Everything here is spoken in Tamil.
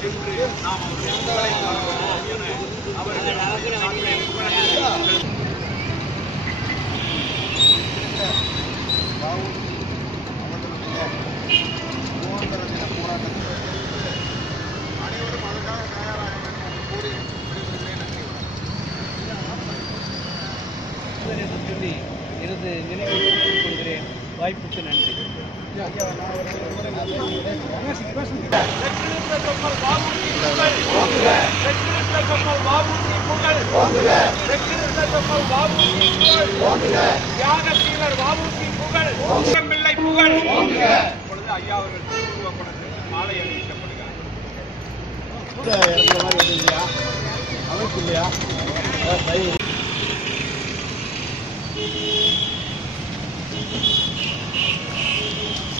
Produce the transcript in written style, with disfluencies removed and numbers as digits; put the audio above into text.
சென்று நாம் அவருடைய புகழை பாடுவோம் என அவருடைய புகழை அனைவரும் அதற்காக தயாராக வேண்டும் கூறி சொல்லி எனது நினைவு கொள்கிறேன். வாய்ப்புக்கு நன்றி. தியாகசீலர் வாபூசி புகழ் பிள்ளை புகழ் இப்பொழுது ஐயா அவர்கள் திருவுருவப்படத்திற்கு மாலை அணிவிக்கப்படுகிறார். அமைப்பு இல்லையா? Thank you.